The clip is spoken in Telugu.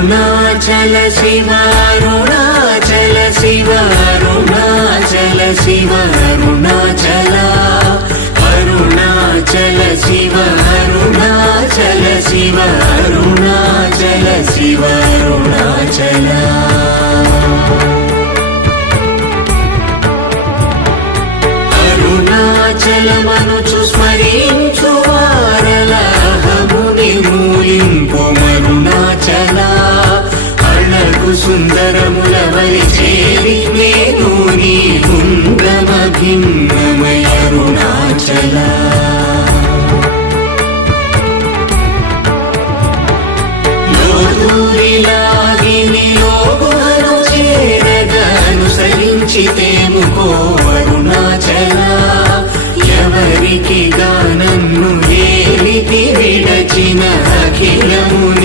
అరుణాచల శివ అరుణాచల శివ అరుణాచల శివ అరుణాచల అరుణాచల శివ అరుణాచల శివ అరుణాచల శివ అరుణాచల అరుణాచలమనుచు స్మరించు వారలహముని మూలింపు మరుణాచల అళగు సుందరముల వలి చేరి నేను నీ గుండమ భిన్నమయ అరుణాచల లోదూరిలా